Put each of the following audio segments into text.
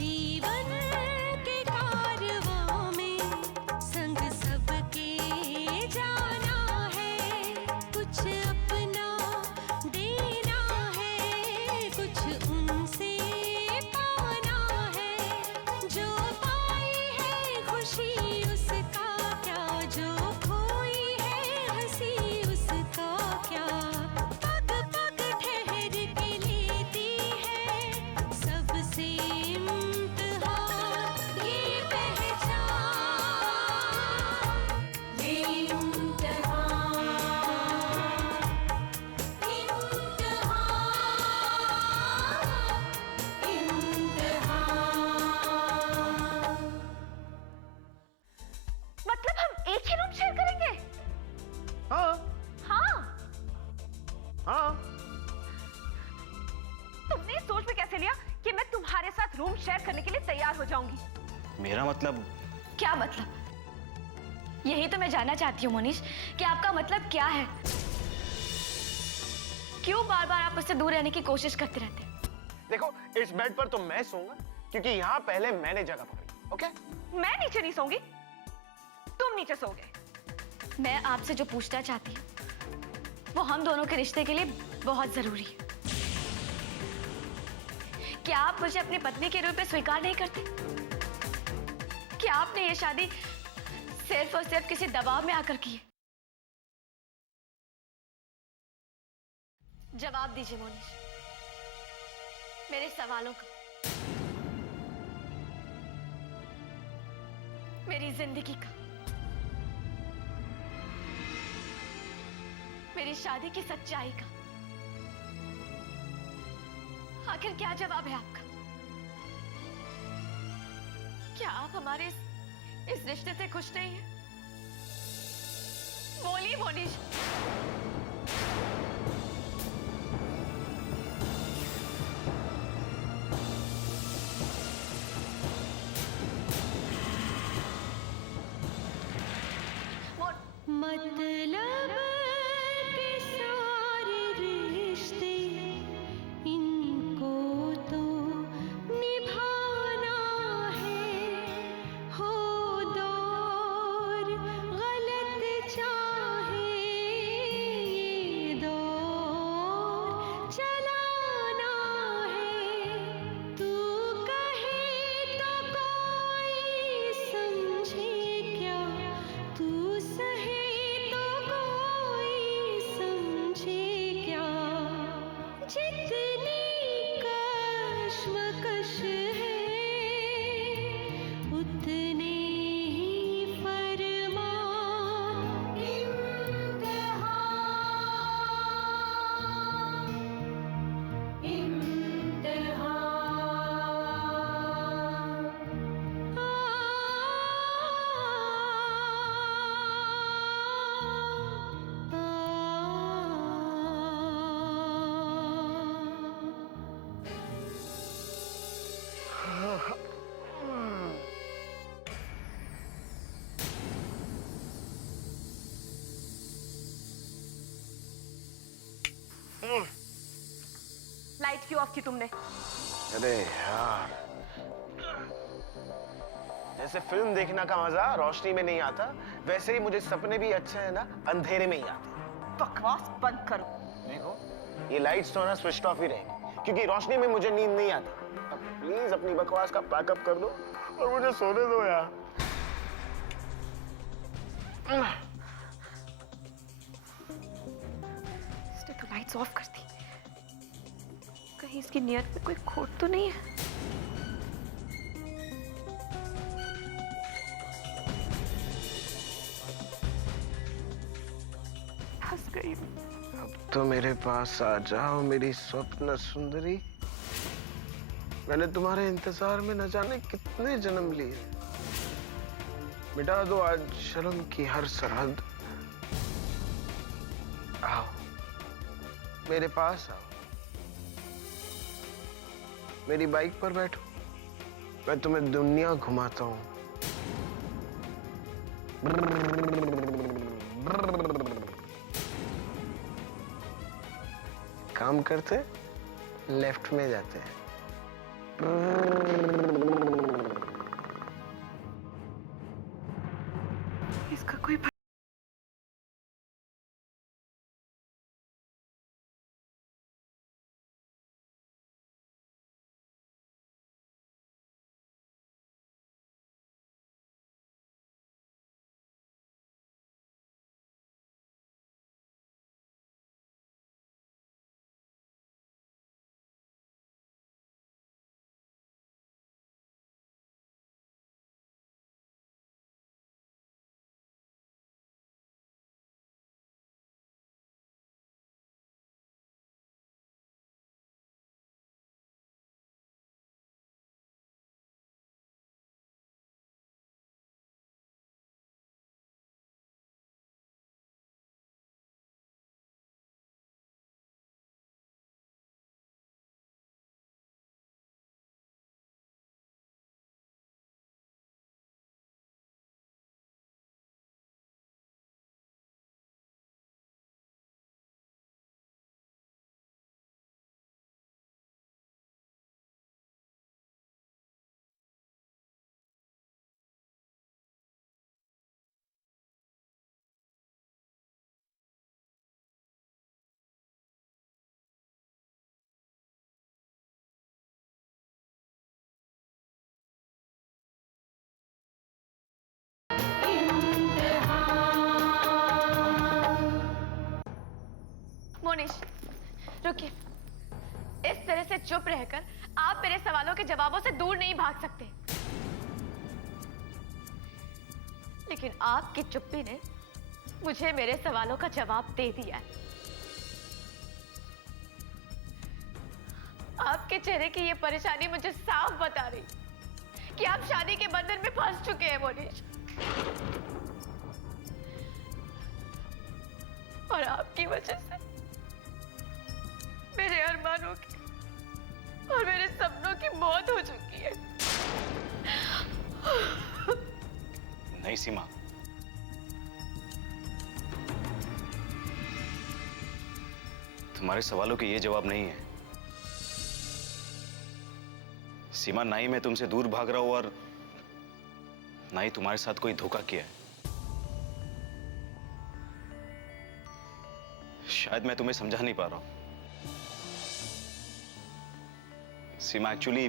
जीवन के कारवां में संग सबके जाना है, कुछ अपना देना है, कुछ उनसे पाना है। जो पाई है खुशी उसका क्या, जो खोई है हंसी उसका क्या। पग पग ठहर के लेती है सबसे इम्तिहान ये पहचान, ये इम्तिहान, इम्तिहान। मतलब हम एक ही रूम शेयर करेंगे? हाँ हाँ। हाँ। तुमने इस सोच में कैसे लिया कि मैं तुम्हारे साथ रूम शेयर करने के लिए तैयार हो जाऊंगी? मेरा मतलब क्या मतलब? यही तो मैं जानना चाहती हूँ मोनिश कि आपका मतलब क्या है। क्यों बार बार आप उससे दूर रहने की कोशिश करते रहते हैं? देखो, इस बेड पर तो मैं सोऊंगा क्योंकि यहाँ पहले मैंने जगह पकड़ी। ओके? मैं नीचे नहीं सोऊंगी, तुम नीचे सोओगे। मैं आपसे जो पूछना चाहती हूँ वो हम दोनों के रिश्ते के लिए बहुत जरूरी है। क्या आप मुझे अपनी पत्नी के रूप में स्वीकार नहीं करते? क्या आपने ये शादी सिर्फ और सिर्फ किसी दबाव में आकर की है? जवाब दीजिए मोनिश मेरे सवालों का, मेरी जिंदगी का, मेरी शादी की सच्चाई का। आखिर क्या जवाब है आपका? क्या आप हमारे इस रिश्ते से खुश नहीं हैं? बोलिए मोनिश। मतलब के सारे रिश्ते इनको तो निभाना है, हो दौर गलत चाहे ये दौर चलाना है। तू कहे तो कोई समझे क्या, तू सहे तो कोई समझे क्या। जितनी कश्मकश है उतने ही फरमान। इम्तिहान, इम्तिहान। लाइट क्यों ऑफ की तुमने? अरे यार, जैसे फिल्म देखने का मजा रोशनी में नहीं आता, वैसे ही मुझे सपने भी अच्छे हैं ना अंधेरे में ही आते हैं। बकवास बंद करो। देखो, ये लाइट्स तो ना स्विच ऑफ ही रहेंगी क्योंकि रोशनी में मुझे नींद नहीं आती। अब प्लीज अपनी बकवास का पैकअप कर दो और मुझे सोने दो यार। इसने तो लाइट्स ऑफ कर दी, कहीं इसकी नियत में कोई खोट तो नहीं है? फंस गई। अब तो मेरे पास आ जाओ मेरी स्वप्न सुंदरी। मैंने तुम्हारे इंतजार में न जाने कितने जन्म लिए। मिटा दो आज शर्म की हर सरहद। आओ मेरे पास आओ, मेरी बाइक पर बैठो, मैं तुम्हें दुनिया घुमाता हूं। काम करते लेफ्ट में जाते हैं। मोनिश, रुकिए। इस तरह से चुप रहकर आप मेरे सवालों के जवाबों से दूर नहीं भाग सकते। लेकिन आपकी चुप्पी ने मुझे मेरे सवालों का जवाब दे दिया है। आपके चेहरे की ये परेशानी मुझे साफ बता रही कि आप शादी के बंधन में फंस चुके हैं मोनिश। और आपकी वजह से मेरे अरमानों की और मेरे सपनों की मौत हो चुकी है। नहीं सीमा, तुम्हारे सवालों के ये जवाब नहीं है। सीमा, ना ही मैं तुमसे दूर भाग रहा हूं और ना ही तुम्हारे साथ कोई धोखा किया है। शायद मैं तुम्हें समझा नहीं पा रहा हूं। सीमा, एक्चुअली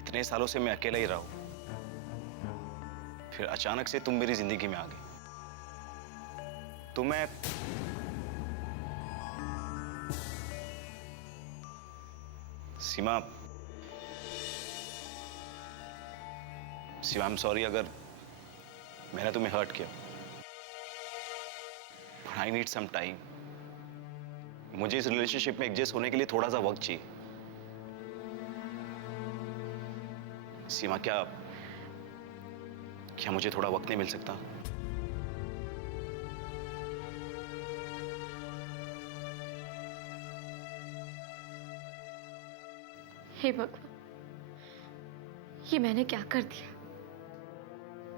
इतने सालों से मैं अकेला ही रहा हूं, फिर अचानक से तुम मेरी जिंदगी में आ गई। तो मैं सीमा, आई एम सॉरी अगर मैंने तुम्हें हर्ट किया। I need some time. मुझे इस रिलेशनशिप में एडजस्ट होने के लिए थोड़ा सा वक्त चाहिए। सीमा, क्या मुझे थोड़ा वक्त नहीं मिल सकता? हे भगवान, ये मैंने क्या कर दिया?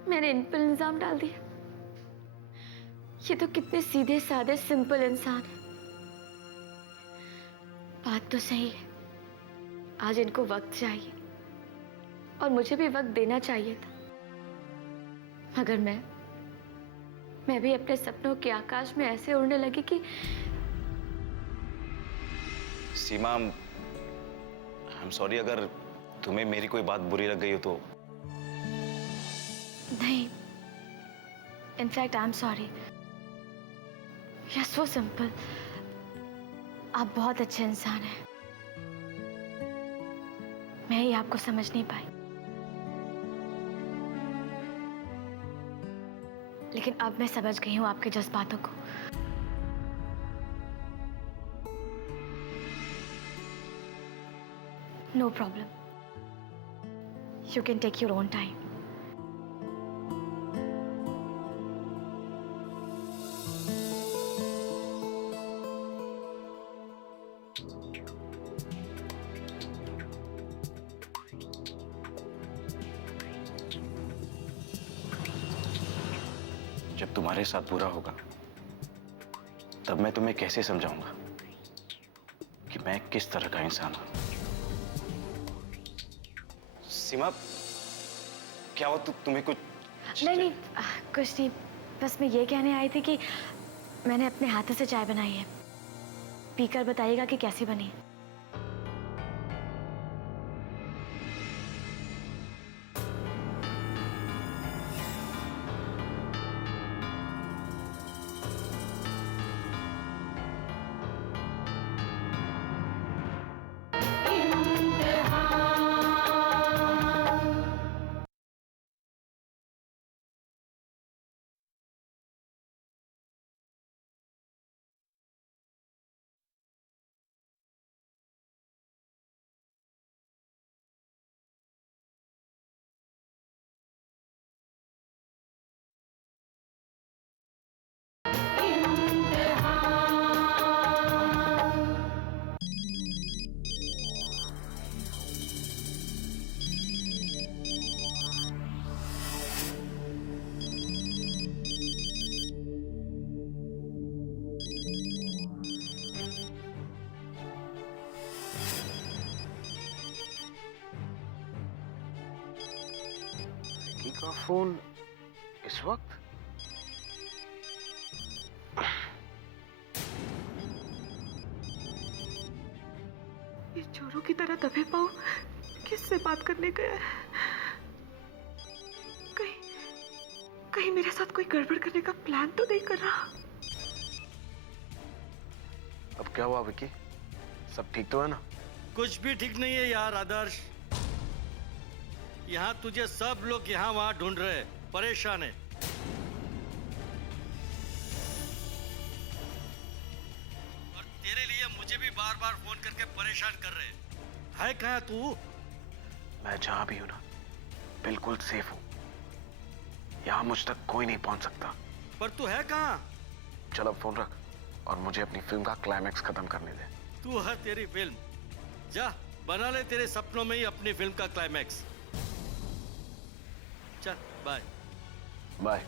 मैंने इन पर इल्जाम डाल दिया। ये तो कितने सीधे साधे सिंपल इंसान है। बात तो सही है, आज इनको वक्त चाहिए और मुझे भी वक्त देना चाहिए था। मगर मैं भी अपने सपनों के आकाश में ऐसे उड़ने लगी कि सीमा, आई एम सॉरी अगर तुम्हें मेरी कोई बात बुरी लग गई हो तो। नहीं, in fact I am sorry. You are so simple. आप बहुत अच्छे इंसान हैं। मैं ही आपको समझ नहीं पाई। लेकिन अब मैं समझ गई हूं आपके जज्बातों को। No problem, you can take your own time. जब तुम्हारे साथ बुरा होगा तब मैं तुम्हें कैसे समझाऊंगा कि मैं किस तरह का इंसान हूं। सीमा, क्या हो तुम्हें कुछ? नहीं, कुछ नहीं। बस मैं ये कहने आई थी कि मैंने अपने हाथों से चाय बनाई है। पीकर बताइएगा कि कैसी बनी है। का फोन इस वक्त? ये चोरों की तरह दबे पाओ किससे बात करने गया है? कहीं मेरे साथ कोई गड़बड़ करने का प्लान तो नहीं कर रहा? अब क्या हुआ विकी? सब ठीक तो है ना? कुछ भी ठीक नहीं है यार आदर्श। यहाँ तुझे सब लोग यहाँ वहां ढूंढ रहे हैं, परेशान है। और तेरे लिए मुझे भी बार बार फोन करके परेशान कर रहे हैं। है कहाँ तू? मैं जहां भी हूं ना, बिल्कुल सेफ हूं। यहां मुझ तक कोई नहीं पहुंच सकता। पर तू है कहाँ? चल अब फोन रख और मुझे अपनी फिल्म का क्लाइमैक्स खत्म करने दे। तू है तेरी फिल्म, जा बना ले तेरे सपनों में ही अपनी फिल्म का क्लाइमैक्स। चल बाय। बाय।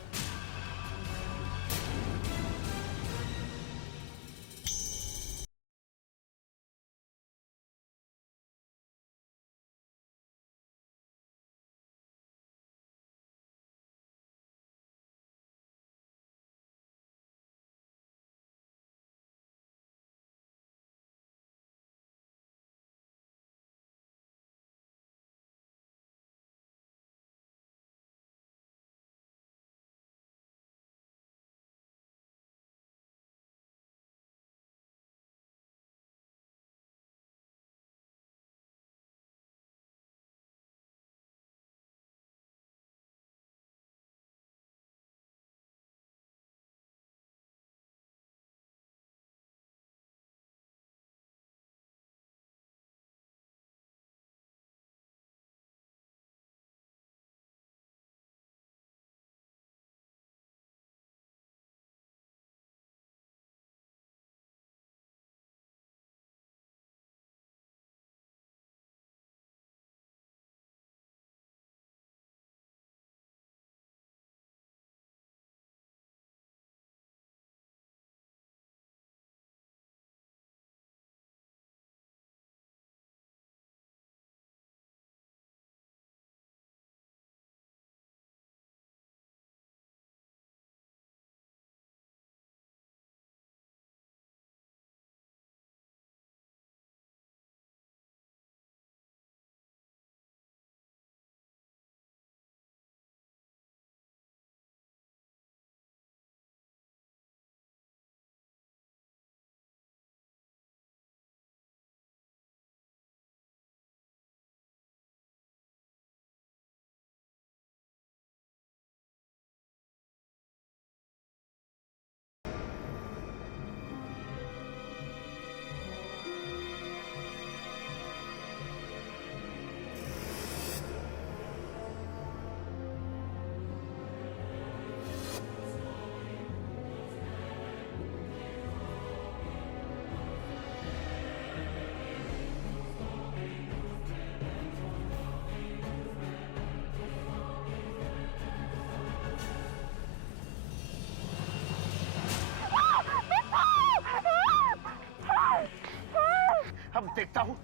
अब देखता हूँ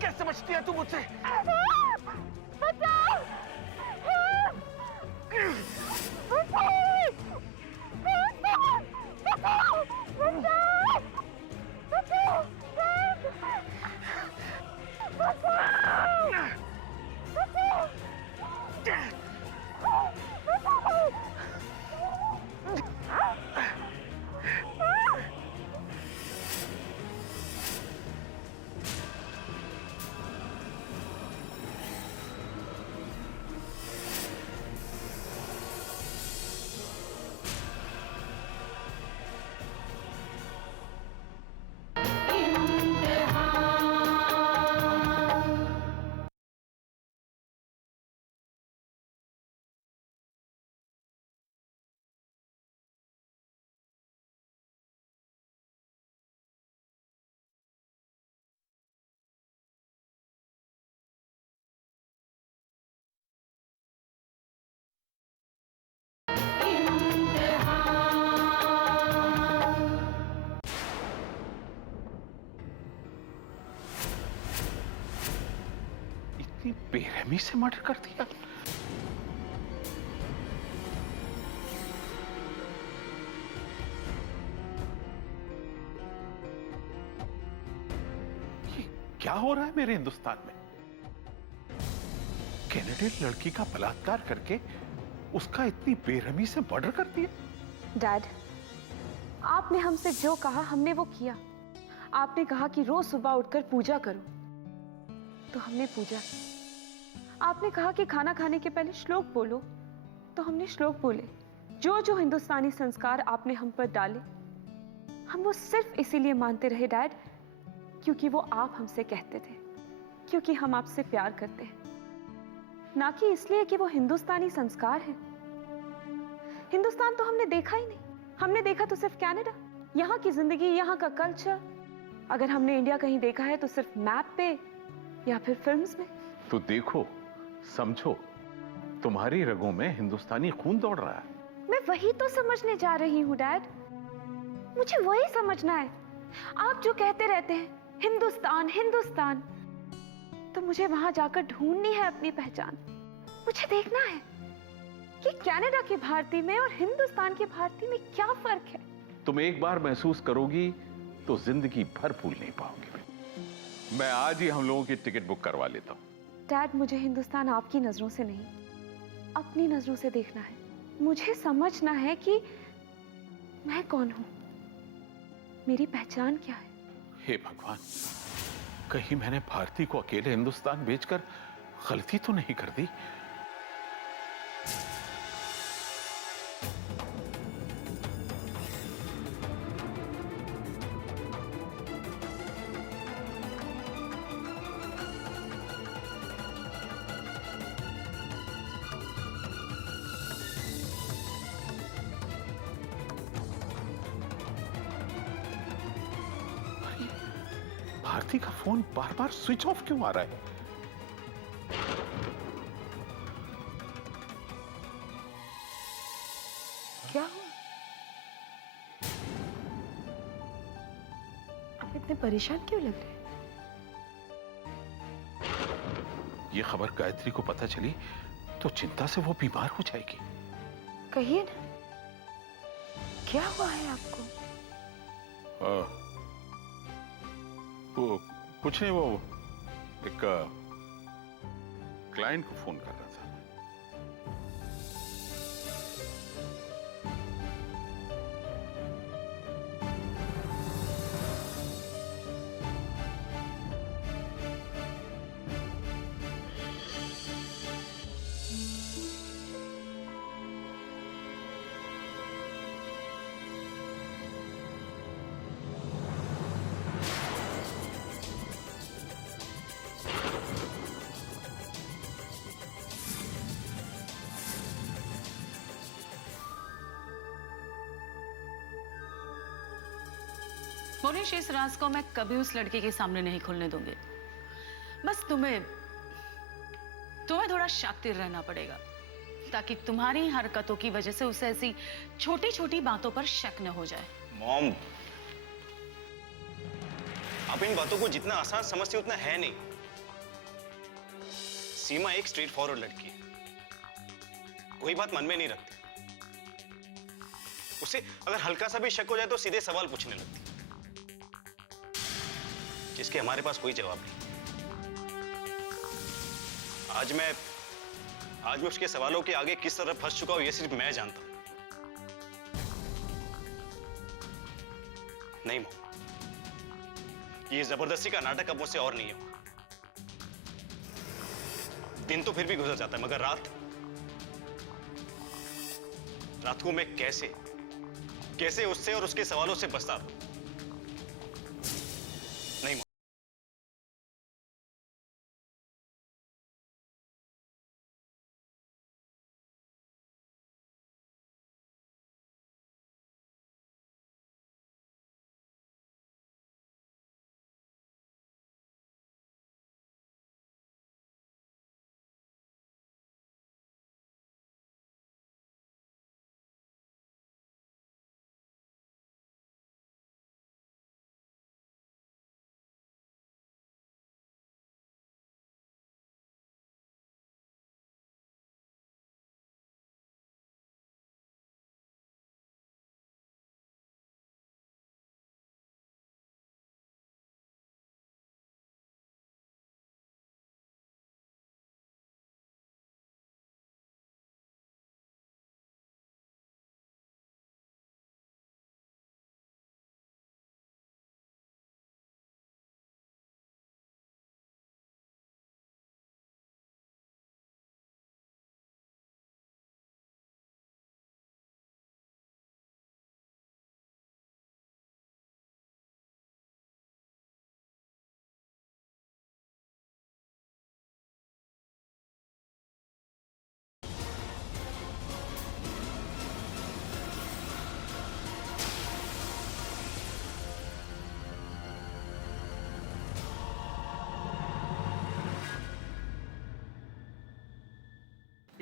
कैसे बचती है तू मुझसे। इतनी बेरहमी से मर्डर कर दिया। ये क्या हो रहा है मेरे हिंदुस्तान में? कैनेडियन लड़की का बलात्कार करके उसका इतनी बेरहमी से मर्डर कर दिया। डैड, आपने हमसे जो कहा हमने वो किया। आपने कहा कि रोज सुबह उठकर पूजा करो, तो हमने पूजा की। आपने कहा कि खाना खाने के पहले श्लोक बोलो, तो हमने श्लोक बोले। जो जो हिंदुस्तानी संस्कार आपने हम पर डाले, हम वो सिर्फ इसीलिए मानते रहे डैड, क्योंकि वो आप हमसे कहते थे, क्योंकि हम आपसे प्यार करते हैं, ना कि इसलिए कि वो हिंदुस्तानी संस्कार है। हिंदुस्तान तो हमने देखा ही नहीं, हमने देखा तो सिर्फ कनाडा, यहाँ की जिंदगी, यहाँ का कल्चर। अगर हमने इंडिया कहीं देखा है तो सिर्फ मैप पे या फिर फिल्म्स में। तो देखो, समझो, तुम्हारी रगों में हिंदुस्तानी खून दौड़ रहा है। मैं वही तो समझने जा रही हूँ डैड, मुझे वही समझना है। आप जो कहते रहते हैं हिंदुस्तान हिंदुस्तान, तो मुझे वहां जाकर ढूंढनी है अपनी पहचान। मुझे देखना है कि कनाडा के भारतीय में और हिंदुस्तान के भारतीय में क्या फर्क है। तुम एक बार महसूस करोगी तो जिंदगी भर भूल नहीं पाओगी। मैं आज ही हम लोगों की टिकट बुक करवा लेता हूँ। डैड, मुझे हिंदुस्तान आपकी नजरों से नहीं, अपनी नजरों से देखना है। मुझे समझना है कि मैं कौन हूं, मेरी पहचान क्या है। हे भगवान, कहीं मैंने भारती को अकेले हिंदुस्तान भेजकर गलती तो नहीं कर दी। भारती का फोन बार बार स्विच ऑफ क्यों आ रहा है? क्या हुआ? आप इतने परेशान क्यों लग रहे हैं? ये खबर गायत्री को पता चली तो चिंता से वो बीमार हो जाएगी। कहिए ना, क्या हुआ है आपको? वो कुछ नहीं, वो एक क्लाइंट को फोन कर रहा था। मोनिश, इस राज को मैं कभी उस लड़के के सामने नहीं खुलने दूंगी। बस तुम्हें थोड़ा शातिर रहना पड़ेगा, ताकि तुम्हारी हरकतों की वजह से उसे ऐसी छोटी छोटी बातों पर शक न हो जाए। मॉम, आप इन बातों को जितना आसान समझती उतना है नहीं। सीमा एक स्ट्रेट फॉरवर्ड लड़की है, कोई बात मन में नहीं रखती। उसे अगर हल्का सा भी शक हो जाए तो सीधे सवाल पूछने लगती, जिसके हमारे पास कोई जवाब नहीं। आज मैं उसके सवालों के आगे किस तरह फंस चुका हूं, यह सिर्फ मैं जानता हूं। नहीं मॉम, ये जबरदस्ती का नाटक अब मुझसे और नहीं होगा। दिन तो फिर भी गुजर जाता है, मगर रात को मैं कैसे उससे और उसके सवालों से बचता हूं। नहीं।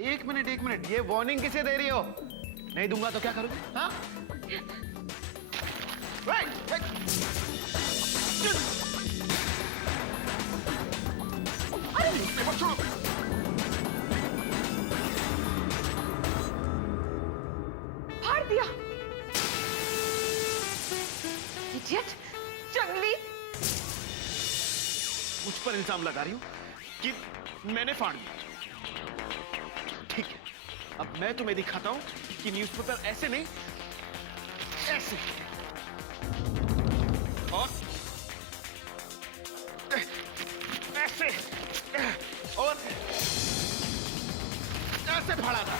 एक मिनट, ये वार्निंग किसे दे रही हो? नहीं दूंगा तो क्या करोगे? हाँ? फाड़ दिया। इडियट, जंगली। मुझ पर इल्जाम लगा रही हो कि मैंने फाड़ दिया। ठीक है, अब मैं तुम्हें दिखाता हूं कि न्यूज़पेपर ऐसे नहीं, ऐसे और ऐसे और ऐसे फाड़ा था।